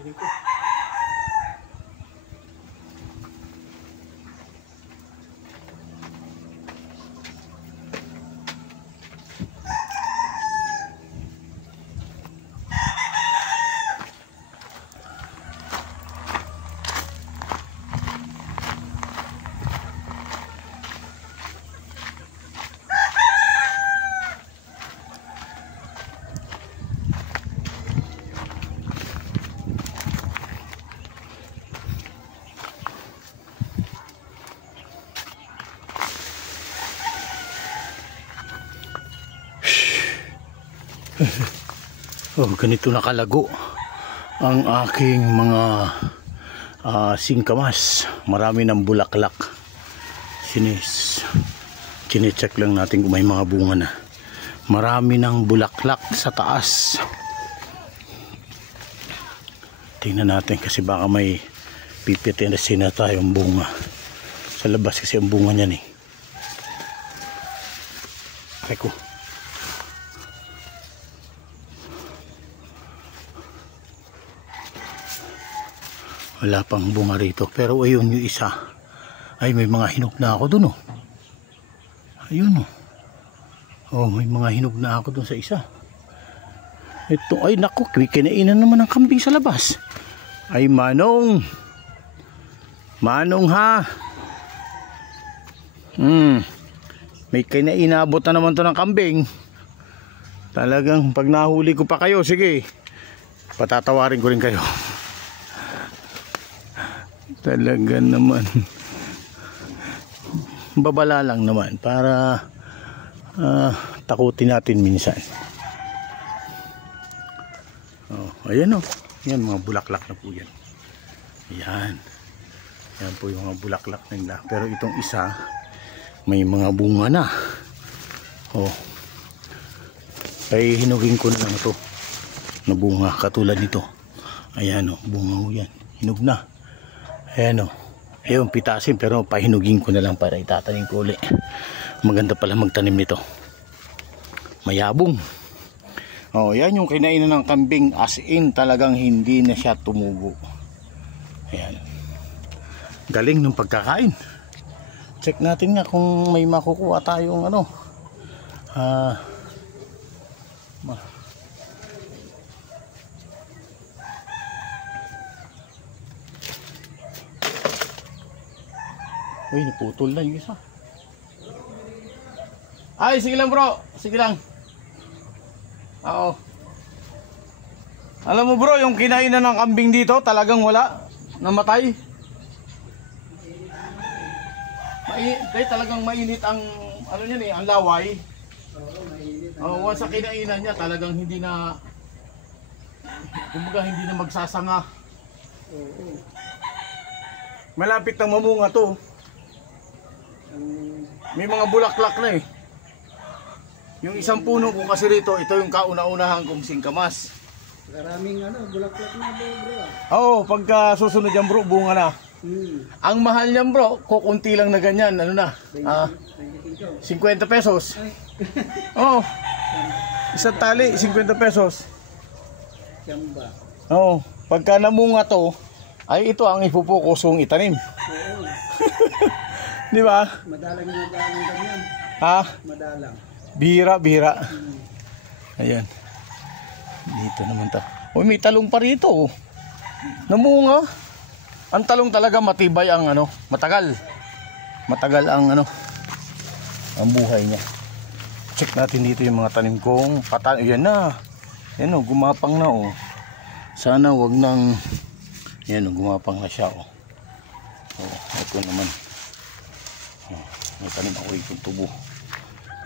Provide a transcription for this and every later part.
Kainin ko. Oh, ganito nakalago ang aking mga singkamas. Marami ng bulaklak. Chinecheck lang natin kung may mga bunga na. Marami ng bulaklak sa taas. Tingnan natin kasi baka may pipitin na tayong bunga. Sa labas kasi ang bunga niyan eh. Ay ko. Wala pang bunga rito. Pero ayun yung isa. Ay may mga hinog na ako dun oh. Ayun oh. Oh may mga hinog na ako dun sa isa. Ito ay naku. Kinainan naman ng kambing sa labas. Ay Manong. Manong ha. May kinainabot na naman to ng kambing. Talagang pag nahuli ko pa kayo. Sige. Patatawarin ko rin kayo. Talaga naman. Babala lang naman para takutin natin minsan. Oh, ayan oh. Yan mga bulaklak na po yan. Yan. Yan po yung mga bulaklak na nila. Pero itong isa may mga bunga na. Oh. Ay hinugin ko na lang ito. Na bunga katulad nito. Ayan oh, bunga mo yan. Hinog na. Ayan o. Ayun, pitasin pero pahinugin ko na lang para itatanim ko ulit. Maganda pala magtanim nito. Mayabong. O, yan yung kinainan ng kambing as in talagang hindi na siya tumubo. Ayan. Galing ng pagkakain. Check natin nga kung may makukuha tayong ano. Uy, naputol na yung isa. Ay, sige lang bro. Sige lang. Oo. Alam mo bro, yung kinainan ng kambing dito, talagang wala. Namatay. Dahil talagang mainit ang, ano yan eh, ang laway. Oo, mainit. Once sa kinainan niya, talagang hindi na, kumbaga hindi na magsasanga. Oo. Malapit na mamunga to. May mga bulaklak na eh. Yung isang puno ko kasi rito, ito yung kauna-unahan kong singkamas. Maraming ano, bulaklak na bro. Oo, pagka susunod yan bro, bunga na. Ang mahal niyan bro, kukunti lang na ganyan, ano na? 50 pesos. Oo. Isang tali, 50 pesos. Siyamba. Oo, pagka namunga to, ay ito ang ipupokus kong itanim. Oo. Di ba? Madalang yung ganyan. Ha? Madalang. Bihira. Ayan. Dito naman ta. Uy, may talong pa rito. Namunga. Ang talong talaga matibay ang ano, matagal. Matagal ang ano, ang buhay niya. Check natin dito yung mga tanim kong patan. Ayan na. Ayan o, gumapang na o. Sana wag nang, ayan o, gumapang na siya o. O, ito naman. May tanim ako itong tubo.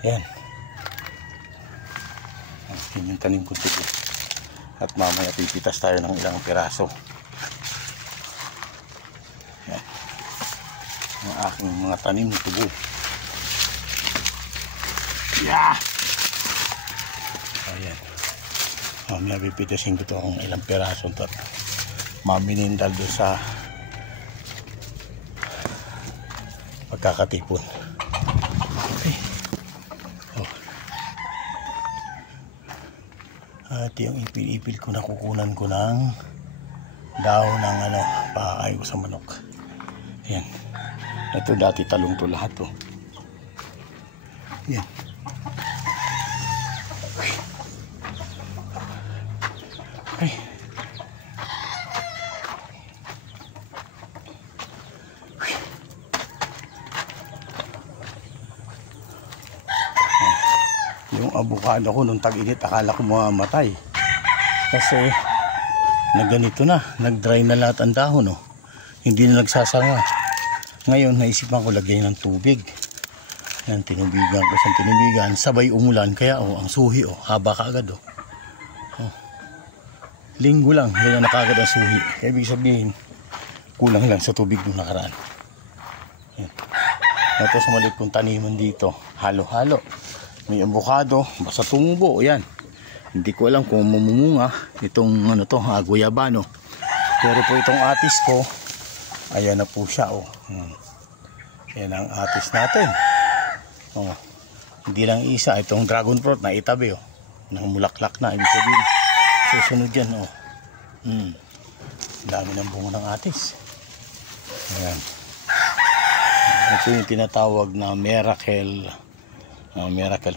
Ayan. Yan yung tanim kong tubo. At mamaya pipitas tayo ng ilang piraso. Ayan. Ang aking mga tanim na tubo. Yeah! Ayan. Mamaya pipitasin ko ito kung ilang piraso ito. Maminindal doon sa pagkakatipon. Okay. Oh. At yung ipil-ipil ko na kukunan ko ng Dahon ng ano, pakain ko sa manok. Ayan. Ito dati talong to lahat to. Ayan. Okay. Yung avocado ko nung tag-init, akala ko mamamatay. Kasi nagganito na, nag-dry na lahat ang dahon, oh. Hindi na nagsasanga. Ngayon, naisipan ko lagyan ng tubig. Yan, tinubigan ko siyang tinubigan. Sabay umulan, kaya ang suhi, haba kaagad, Linggo lang, ganyan na kaagad ang suhi. Kaya ibig sabihin, kulang lang sa tubig nung nakaraan. Yan. Ito sa maliit kong taniman dito, halo-halo. May avocado, basta tumubo, yan. Hindi ko alam kung mamumunga itong guyabano. Pero po itong atis ko, ayan na po siya, Yan ang atis natin. Hindi lang isa, itong dragon fruit na itabi, namulaklak na, ibig sabihin susunod yan, dami ng bunga ng atis. Ayan. Ito yung tinatawag na miracle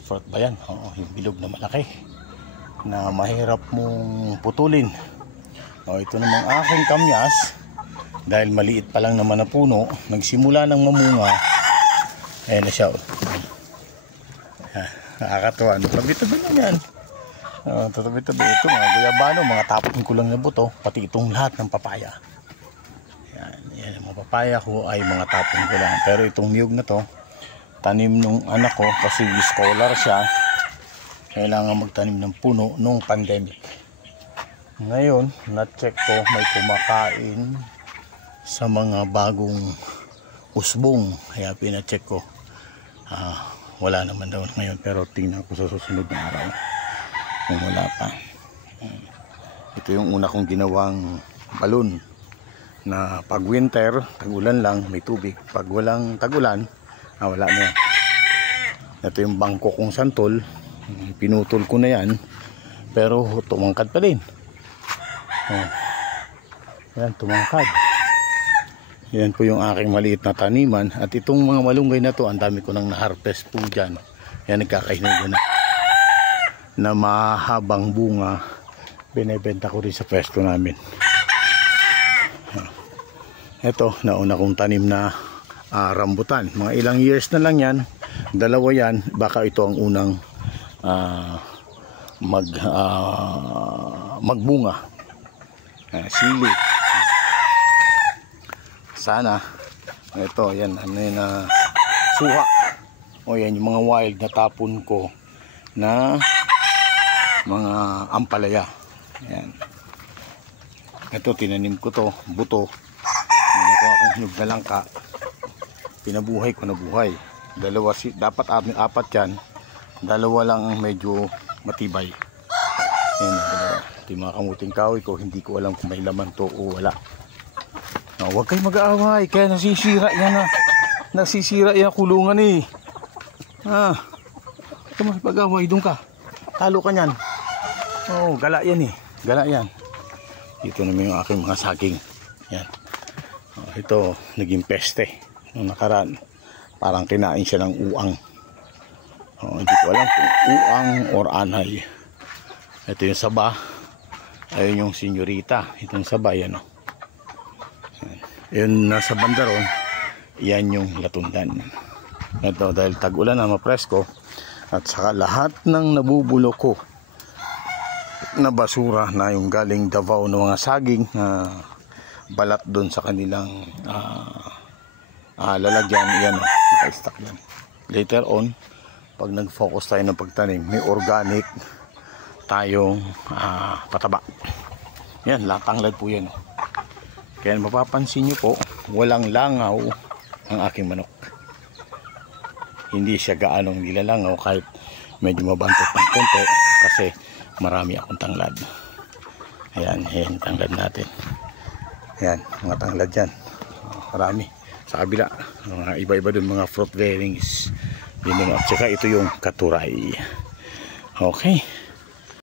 fruit ba yan? Yung bilog na malaki na mahirap mong putulin. Ito namang aking kamyas, dahil maliit pa lang naman na puno, nagsimula ng mamunga. Ayan na siya, nakakatuwa. Tabi-tabi lang yan. Tabi-tabi ito, mga guyabano, mga tapon ko lang na buto, pati itong lahat ng papaya. Yan, mga papaya ko ay mga tapon ko lang. Pero itong niyog na to, tanim nung anak ko kasi scholar siya, kailangan magtanim ng puno nung pandemic. Ngayon, na-check ko, may kumakain sa mga bagong usbong, kaya pina-check ko. Wala naman daw ngayon, pero tingnan ko sa susunod na araw kung wala pa. Ito yung una kong ginawang balon na pag winter, tag-ulan lang, may tubig. Pag walang tag-ulan, wala na yan. Ito yung bangko kong santol, pinutol ko na yan, pero tumangkad pa din. Yan, tumangkad. Yan po yung aking maliit na taniman. At itong mga malunggay na to, ang dami ko nang na-harvest po dyan. Yan, nagkakahinog na mahabang bunga. Binebenta ko rin sa pwesto namin. Ito, nauna kong tanim na rambutan. Mga ilang years na lang yan. Dalawa yan. Baka ito ang unang magbunga. Sili. Sana. Ito, yan. Ano yun na suha. O yan, yung mga wild na tapon ko na mga ampalaya. Yan. Ito, tinanim ko to. Buto. Nakuha akong hinog na langka. Pinabuhay ko na buhay. Dalawa, dapat apat yan. Dalawa lang ang medyo matibay. Yan, dalawa. Ito yung mga kamuting kahoy ko. Hindi ko alam kung may laman to o wala. Huwag kayo mag-aaway. Kaya nasisira yan nasisira yan kulungan Ito mo pag-aaway. Doon ka. Talo ka nyan. Gala yan Gala yan. Dito naman yung aking mga saging. Yan. Ito, naging peste. Nung nakaraan, parang kinain siya ng uang. Hindi ko alam kung uang or anay. Ito yung saba. Ayun yung senyorita. Itong saba, yan Yun nasa bandaron, yan yung latundan. Ito, dahil tag-ulan na mapresko, at saka lahat ng nabubulok ko na basura na yung galing Davao ng mga saging na balat doon sa kanilang lalagyan, yan naka-stack yan. Later on, pag nag-focus tayo ng pagtanim, may organic tayong pataba. Yan, latanglad po yan. Kaya mapapansin nyo po, walang langaw ang aking manok. Hindi siya gaanong nilalangaw kahit medyo mabantot ng konti kasi marami akong tanglad. Ayan, tanglad natin. Ayan, mga tanglad yan. Marami. Sa kabila, mga iba-iba dun, mga fruit bearings. At saka ito yung katuray. Okay.